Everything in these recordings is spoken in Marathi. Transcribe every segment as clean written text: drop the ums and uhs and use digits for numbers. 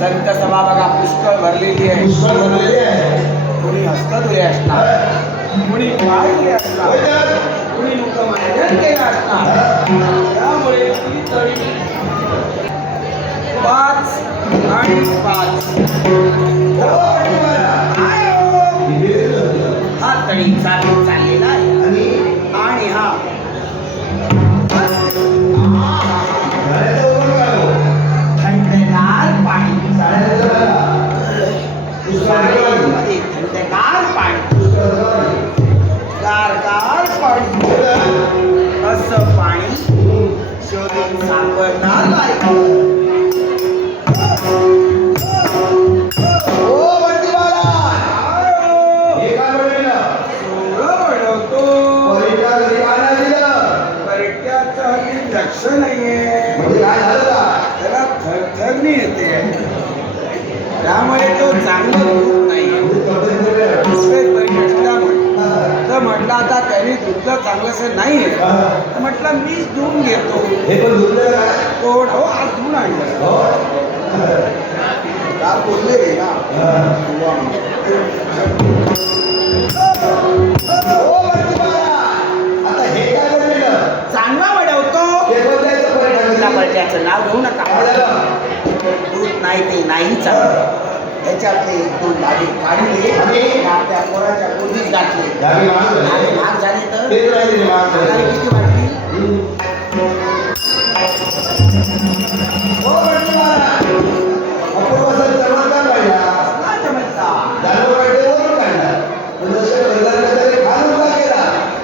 संत सभा बघा पुष्कळ भरलेली आहे. कोणी हस्तधुरे असणार, कोणी पाय धुरे असणार, कोणी मुखमार्जन केलं असणार. त्यामुळे ही तळी 5 आणि 5 हा तळी चाललेला आहे आणि हा थंडगार पाणी थंडगार पाणी गारगार पाणी असं पाणी शोधून सापडणार नाही. लक्ष नाहीये त्याला थरथरणी येते, त्यामुळे तो चांगलं दूध नाही. तर म्हटलं आता त्याने दुधलं चांगलंसं नाहीये, तर म्हटलं मीच धुवून घेतो. कोण हो आज धुवून आणलं काल बोलले ना. चांगला वडवतो त्याचं नाव घेऊ नका. दूध नाही ते नाही चांगलं. त्याच्यातले दूध लागे काढले आपल्या पोराच्या कोणीच घातले आणि महाग झाले तर किती वाटली.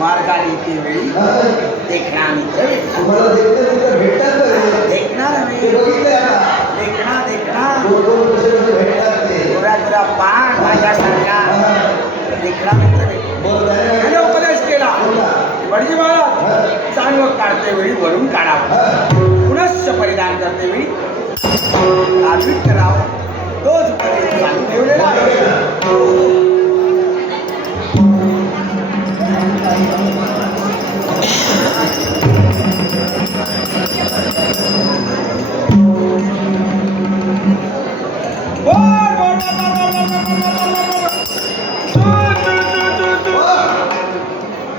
मार्गाने ती वेळी देखणा मित्र देखणार गोरा पान माझ्यासारखा देखणा मित्र उपदेश केला. वडजी महाराज चांगलं काढते वेळी वरून काढावं, पुनश्च परिधान करते वेळी आधीच करावं. तोच उपदेश चालू ठेवलेला आहे.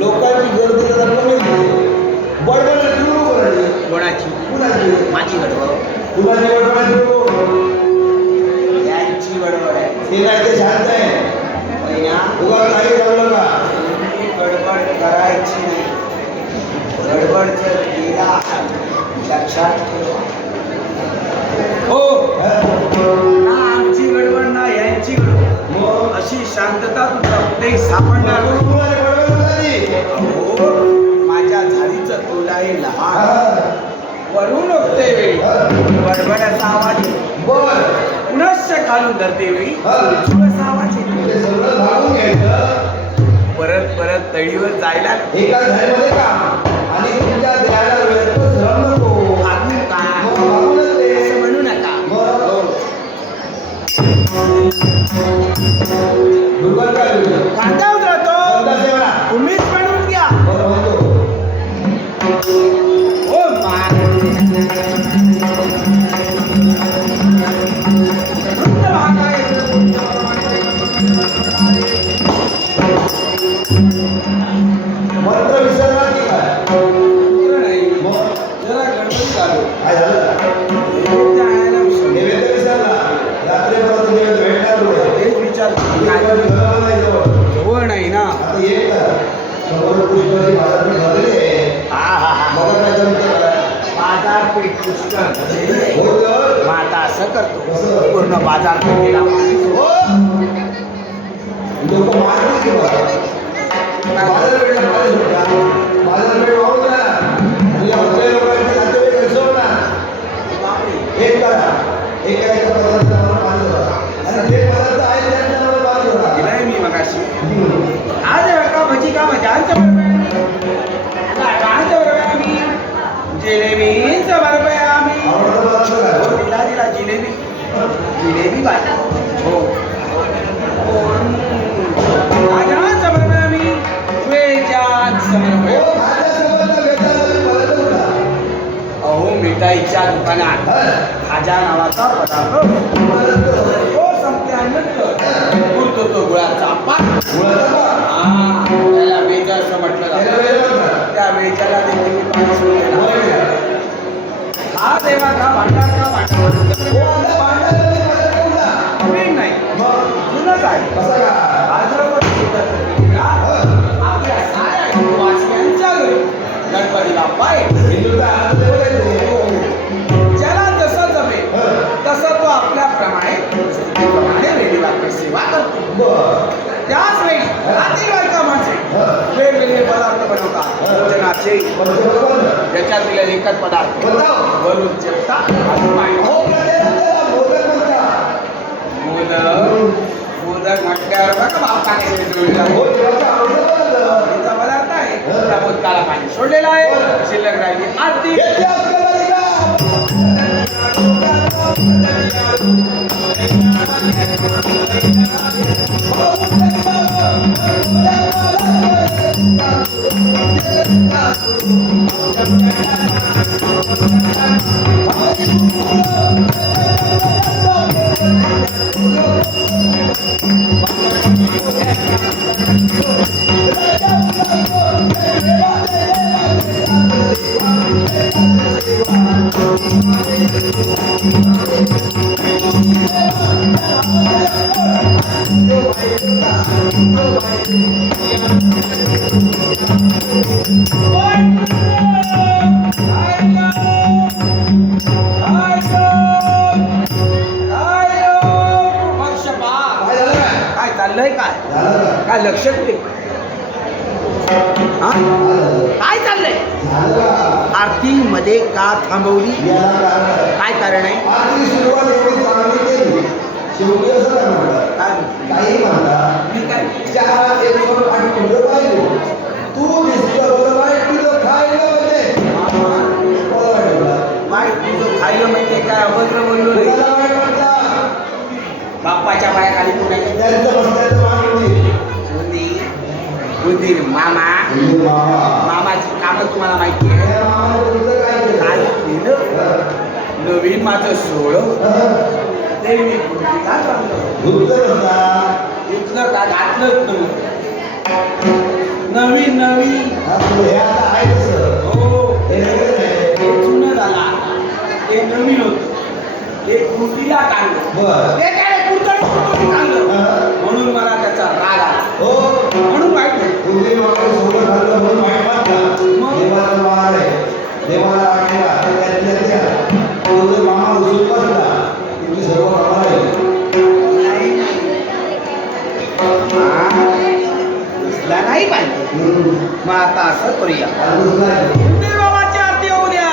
लोकांची गर्दी बडबड कोणाची माझी गडबड तुला जी बडबड आहे यांची बडबड आहे. ते काय ते शांत आहे मैया तुला काही जमलं का तुम्ही गडबड करायची नाही. गडबड जर केला लक्षात ठेवा. हो ना आमची गडबड ना यांची गडबड मग अशी शांतता तुमच्या कुठेही सापडणार नाही. तुला बडबड झाली अहो, माझ्या झाडीचं तोलाही लहान वरून उठते वेळी बडबडाचा आवाज येतो. बर पुनश्च खालून धरते वेळी हा. थोडासा आवाज येतो. म्हणजे सगळं भागून घ्यायचं परत परत तळीवर जायला एका झाडीमध्ये का आणि तुमच्या देहाला वेळेत श्रम नको भागू का मग भागूनच ते असं म्हणू नका. मग दुर्बल काय होईल कांदा उतरतो कोणता सेवा तुम्हीच म्हणून घ्या. बरं म्हणतो हो मान मंत्र विसरला की काय मग जरा गडबड चालू काय झालं नैवेद्य विसरला रात्रीपर्यंत नैवेद्य भेटणार होते तेच विचार काय घराला नाही जवळ जवळ नाही ना. आता येत का समोर पुष्कळची बाजारपेठ झालेली आहे मला काय जमतं काय बाजारपेठ पुष्कळ हो तर मग आता असं करतो कसं? पूर्ण बाजारपेठेला हो लोक मारतील किंवा बाजारपेठला पाणी सोडतात बाजारपेठ वाहून जा आणि या उरलेल्या लोकांचे नातेवाईक घसवणार एक करा एका एका पदार्थावर पाणी सोडा आणि जे पदार्थ आहेत त्यांच्यावर पाणी सोडा दिलाय मी मगाशी आज का भजी का भजांचं बरोबर आम्ही जिलेबीचं बरोबर आम्ही आवडतं पदार्थ काय हो, दिला जिलेबी जिलेबी बाजा हो भाज्यांचं बरोबर आम्ही वेजांचं बरोबर हो भाज्यासोबत वेगळा पदार्थ होता अहो मिठाईच्या दुकानात भाज्या नावाचा पदार्थ तो संपल्यानंतर उरतो तो गुळाचा पाक. हा, त्याला वेज असं म्हटलं जातं. त्या वेजाला देखील मी पाणी सोडलेलं. हा देवा का भांडार का भांडार नवीन नाही जुनंच आहे. भाद्रपद शुद्ध आपल्या साऱ्या हिंदुवासियांच्या घरी गणपतीला पाय ज्याला जसं जमेल तसं तो आपल्याप्रमाणे वेळेला सेवा करतो. त्याच वेळी रात्री बायका माणसे वेगवेगळे पदार्थ बनवतात भोजनाचे. ज्याच्यातील एकच पदार्थ वरून जेवता मोदक म्हटल्यावर बघा बापाने पदार्थ आहे त्या मोदकाला पाणी सोडलेलं आहे. शिल्लक राहिली आरती. चाललंय काय काय लक्ष कुठे हा काय चाललंय आरती मध्ये का थांबवली काय कारण आहे काही म्हणतात मी काय चार एक दोन आणि पुढं पाहिजे तू दिसलं बरोबर आहे तुझं खायला म्हणजे वाईट तुझं खायला माहितीये काय अभद्र बोललो रे तुला वाईट वाटला बाप्पाच्या पायाखाली कोण आहे त्यांचं बसण्याचं मागणी उदीर मामा मामाची कामं तुम्हाला माहिती आहे काय केलं नवीन माझं सोळं ते मी का इथलं का घातलंच नवीन नवीन हो जुनं झाला ते नवीन होत कुर्तीला टांगलं बरं. ते काय कुर्तडी टांगलं हा. म्हणून मला त्याचा राग आला हो म्हणून वाईट नाही तुम्ही मागे सोबत घातलं म्हणून वाईट वाटलं. देवाचा वार आहे. देवाला आणायला त्यातल्या त्या तुझे मामा उचलून बसला तुमची सर्व कामाला येईल. नाही दुसरा नाही पाहिजे मग आता असं करूया देवाची आरती होऊ द्या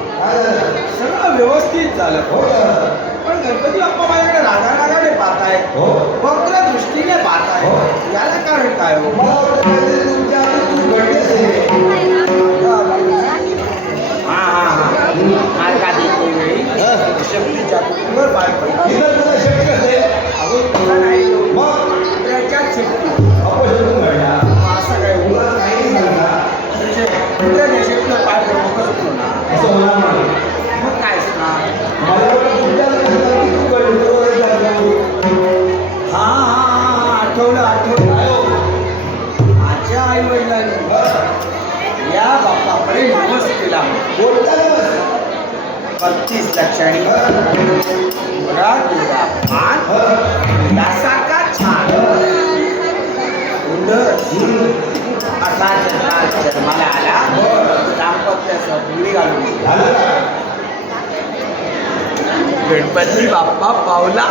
सगळं व्यवस्थित झालं पण गणपती बाप्पा माझ्याकडे रागाने पाहताय वक्र दृष्टीने पाहताय याला कारण काय हो हा हा हा मार्गा देते वेळी शक्तीच्या कुठवर पाय पडली अहो तसं नाही त्याच्यात शक्ती असं काय उगाच नाही म्हणजे कुठल्या शक्तीवर पाय पडून कसं ना मग काय हा आठवलं माझ्या आई वडिलांनी या बाप्पाकडे नमस केला 32 लक्षांनी गोरा गोरा पान यासारखा छान सुंदर असा जन्माला आला दाम्पत्याचा पिढी घालून गणपती बाप्पा पावला